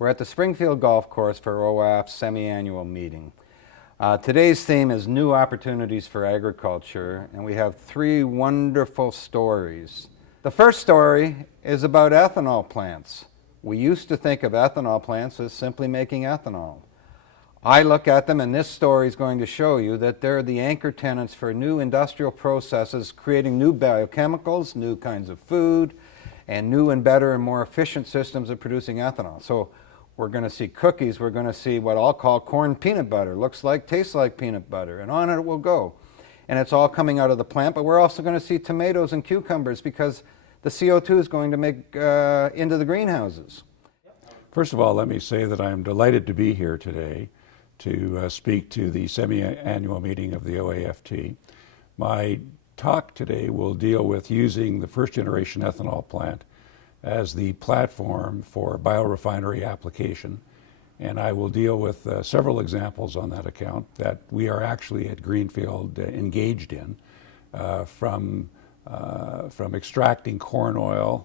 We're at the Springfield Golf Course for OAFT's semi-annual meeting. Today's theme is New Opportunities for Agriculture, and we have three wonderful stories. The first story is about ethanol plants. We used to think of ethanol plants as simply making ethanol. I look at them, and this story is going to show you that they're the anchor tenants for new industrial processes, creating new biochemicals, new kinds of food, and new and better and more efficient systems of producing ethanol. So we're going to see cookies, we're going to see what I'll call corn peanut butter, looks like, tastes like peanut butter, and on it will go. And it's all coming out of the plant, but we're also going to see tomatoes and cucumbers because the CO2 is going to make into the greenhouses. First of all, let me say that I am delighted to be here today to speak to the semi-annual meeting of the OAFT. My talk today will deal with using the first generation ethanol plant as the platform for biorefinery application, and I will deal with several examples on that account that we are actually at GreenField engaged in, from extracting corn oil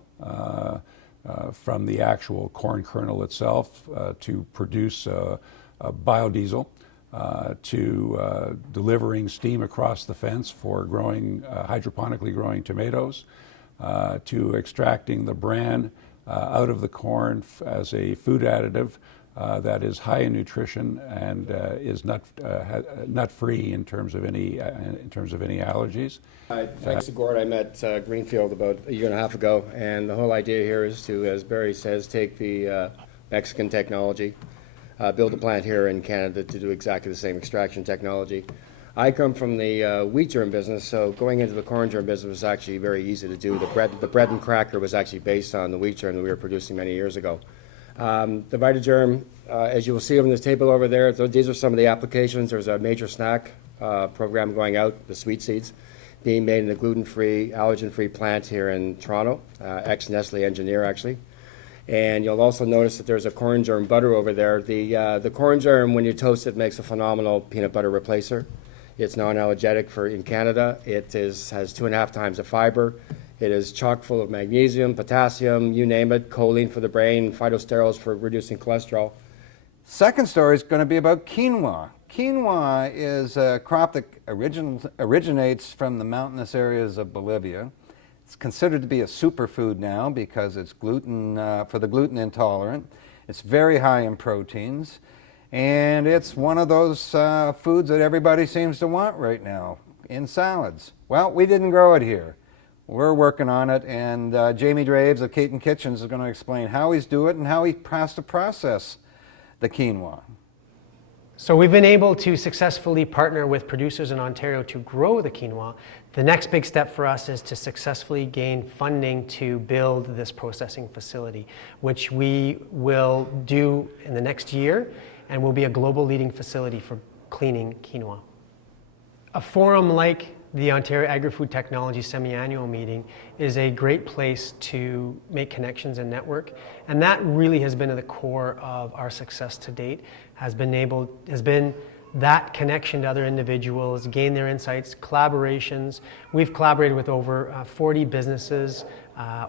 from the actual corn kernel itself to produce biodiesel, to delivering steam across the fence for growing hydroponically growing tomatoes, to extracting the bran out of the corn as a food additive that is high in nutrition and is nut-free in terms of any allergies. Thanks to Gord, I met Greenfield about a year and a half ago, and the whole idea here is to, as Barry says, take the Mexican technology, build a plant here in Canada to do exactly the same extraction technology. I come from the wheat germ business, so going into the corn germ business was actually very easy to do. The bread and cracker was actually based on the wheat germ that we were producing many years ago. The VitaGerm, as you will see on this table over there, these are some of the applications. There's a major snack program going out, the sweet seeds, being made in a gluten-free, allergen-free plant here in Toronto, ex-Nestle engineer actually. And you'll also notice that there's a corn germ butter over there. The corn germ, when you toast it, makes a phenomenal peanut butter replacer. It's non-allergenic in Canada. It has 2.5 times the fiber. It is chock full of magnesium, potassium, you name it, choline for the brain, phytosterols for reducing cholesterol. Second story is going to be about quinoa. Quinoa is a crop that originates from the mountainous areas of Bolivia. It's considered to be a superfood now because it's gluten for the gluten intolerant. It's very high in proteins. And it's one of those foods that everybody seems to want right now in salads. Well, we didn't grow it here. We're working on it, and Jamie Draves of Katan Kitchens is going to explain how he's doing it and how he has to process the quinoa. So we've been able to successfully partner with producers in Ontario to grow the quinoa. The next big step for us is to successfully gain funding to build this processing facility, which we will do in the next year, and will be a global leading facility for cleaning quinoa. A forum like the Ontario Agri-Food Technology Semi-Annual Meeting is a great place to make connections and network, and that really has been at the core of our success to date, has been that connection to other individuals, gain their insights, collaborations. We've collaborated with over 40 businesses,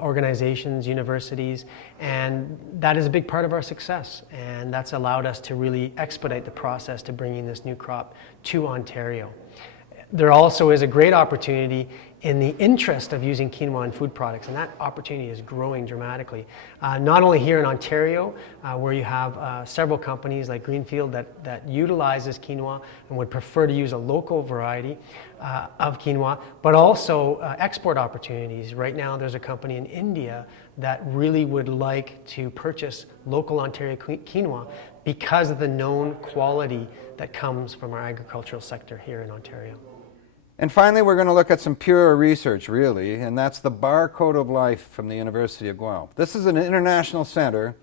organizations, universities, and that is a big part of our success, and that's allowed us to really expedite the process to bringing this new crop to Ontario. There also is a great opportunity in the interest of using quinoa in food products, and that opportunity is growing dramatically. Not only here in Ontario, where you have several companies like GreenField that utilizes quinoa and would prefer to use a local variety of quinoa, but also export opportunities. Right now there's a company in India that really would like to purchase local Ontario quinoa because of the known quality that comes from our agricultural sector here in Ontario. And finally, we're going to look at some pure research, really, and that's the Barcode of Life from the University of Guelph. This is an international center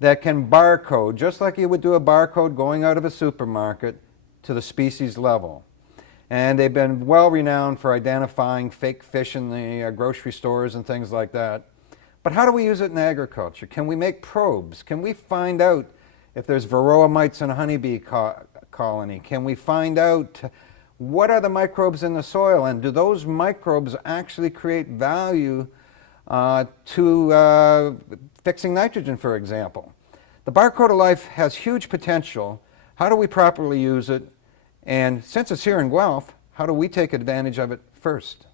that can barcode, just like you would do a barcode going out of a supermarket, to the species level. And they've been well renowned for identifying fake fish in the grocery stores and things like that. But how do we use it in agriculture? Can we make probes? Can we find out if there's varroa mites in a honeybee colony? Can we find out what are the microbes in the soil, and do those microbes actually create value to fixing nitrogen, for example? The barcode of life has huge potential. How do we properly use it? And since it's here in Guelph, how do we take advantage of it first?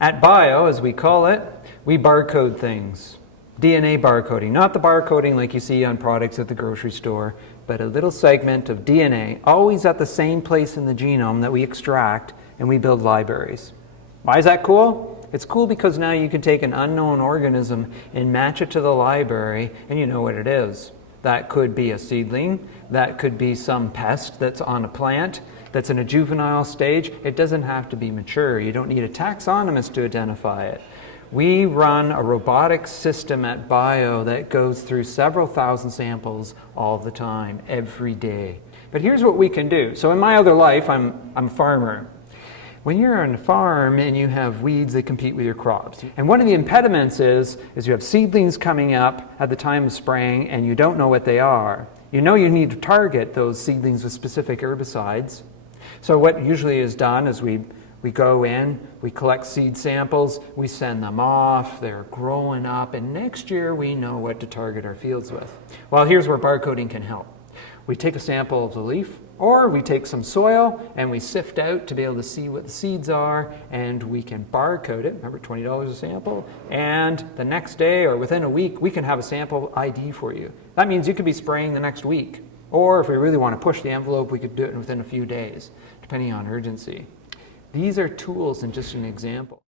At Bio, as we call it, we barcode things. DNA barcoding, not the barcoding like you see on products at the grocery store, but a little segment of DNA, always at the same place in the genome that we extract, and we build libraries. Why is that cool? It's cool because now you can take an unknown organism and match it to the library, and you know what it is. That could be a seedling, that could be some pest that's on a plant, that's in a juvenile stage. It doesn't have to be mature. You don't need a taxonomist to identify it. We run a robotic system at Bio that goes through several thousand samples all the time, every day. But here's what we can do. So in my other life, I'm a farmer. When you're on a farm and you have weeds that compete with your crops, and one of the impediments is you have seedlings coming up at the time of spraying and you don't know what they are. You know you need to target those seedlings with specific herbicides. So what usually is done is we go in, we collect seed samples, we send them off, they're growing up, and next year we know what to target our fields with. Well, here's where barcoding can help. We take a sample of the leaf, or we take some soil and we sift out to be able to see what the seeds are, and we can barcode it, remember $20 a sample, and the next day or within a week we can have a sample ID for you. That means you could be spraying the next week, or if we really want to push the envelope, we could do it within a few days, depending on urgency. These are tools and just an example.